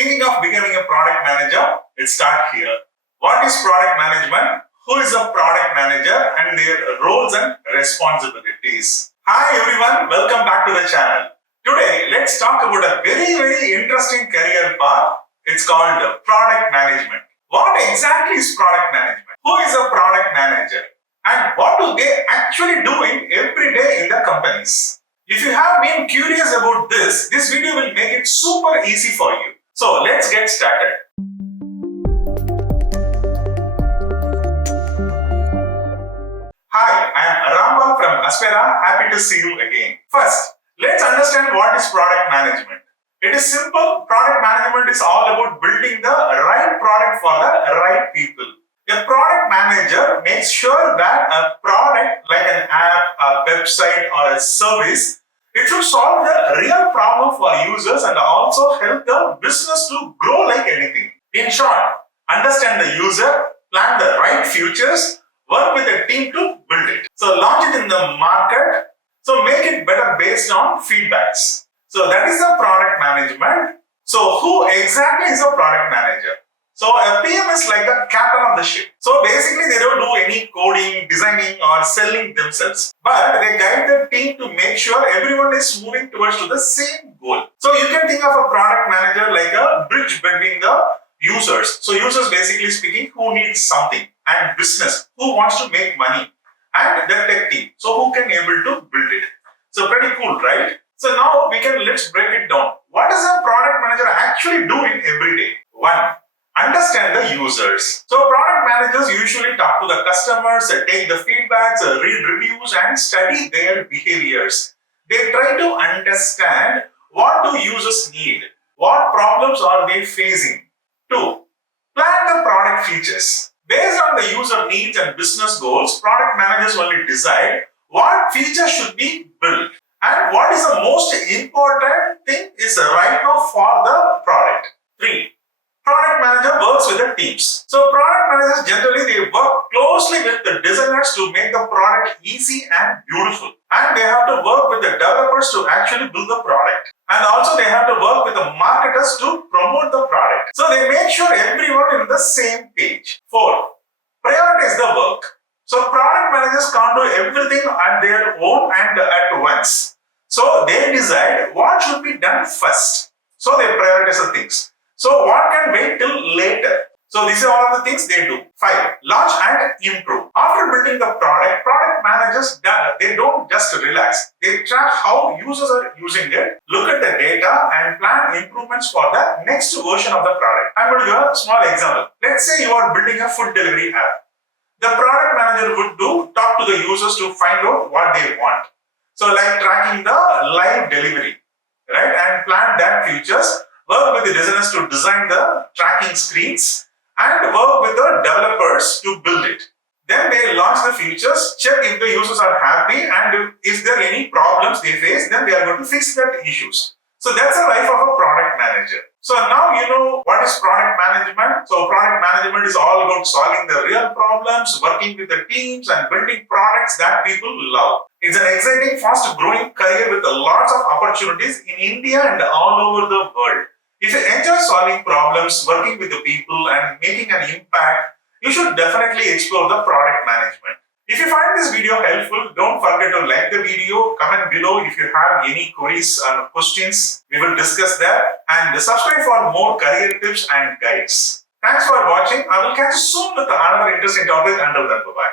Thinking of becoming a product manager? Let's start here. What is product management? Who is a product manager and their roles and responsibilities? Hi everyone, welcome back to the channel. Today, let's talk about a very interesting career path. It's called product management. What exactly is product management? Who is a product manager? And what do they actually doing every day in the companies? If you have been curious about this video will make it super easy for you. So let's get started. Hi, I am Ramba from Aspira. Happy to see you again. First, let's understand what is product management. It is simple. Product management is all about building the right product for the right people. A product manager makes sure that a product like an app, a website or a service, it should solve the real problem for users and also help the business to grow like anything. In short, understand the user, plan the right features, work with a team to build it. So launch it in the market, so make it better based on feedbacks. So that is the product management. So who exactly is a product manager? So a PM is like the captain of the ship. So basically they don't do any coding, designing or selling themselves. But they guide the team to make sure everyone is moving towards to the same goal. So you can think of a product manager like a bridge between the users. So users basically speaking who needs something, and business who wants to make money, and the tech team. So who can able to build it. So pretty cool, right? So now let's break it down. What does a product manager actually do in every day? One, understand the users. So product managers usually talk to the customers, take the feedbacks, read reviews and study their behaviors. They try to understand what do users need, what problems are they facing. Two, plan the product features. Based on the user needs and business goals, product managers only decide what features should be built. And what is the most important thing is right now for the product. 3. Product manager works with the teams. So product managers generally they work closely with the designers to make the product easy and beautiful. And they have to work with the developers to actually build the product. And also they have to work with the marketers to promote the product. So they make sure everyone is on the same page. 4. Prioritize the work. So product managers can't do everything at their own and at once. So they decide what should be done first. So they prioritize the things. So what can wait till later? So these are all the things they do. 5. Launch and improve. After building the product managers, they don't just relax. They track how users are using it, look at the data and plan improvements for the next version of the product. I'm going to give a small example. Let's say you are building a food delivery app. The product manager would talk to the users to find out what they want. So like tracking the live delivery, right? And plan that features, work with the designers to design the tracking screens and work with the developers to build it. Then they launch the features, check if the users are happy and if there are any problems they face, then they are going to fix that issues. So that's the life of a product manager. So now you know what is product management. So product management is all about solving the real problems, working with the teams and building products that people love. It's an exciting, fast growing career with lots of opportunities in India and all over the world. If you enjoy solving problems, working with the people and making an impact, you should definitely explore the product management. If you find this video helpful, don't forget to like the video, comment below if you have any queries or questions. We will discuss that, and subscribe for more career tips and guides. Thanks for watching. I will catch you soon with another interesting topic. Until then, bye-bye.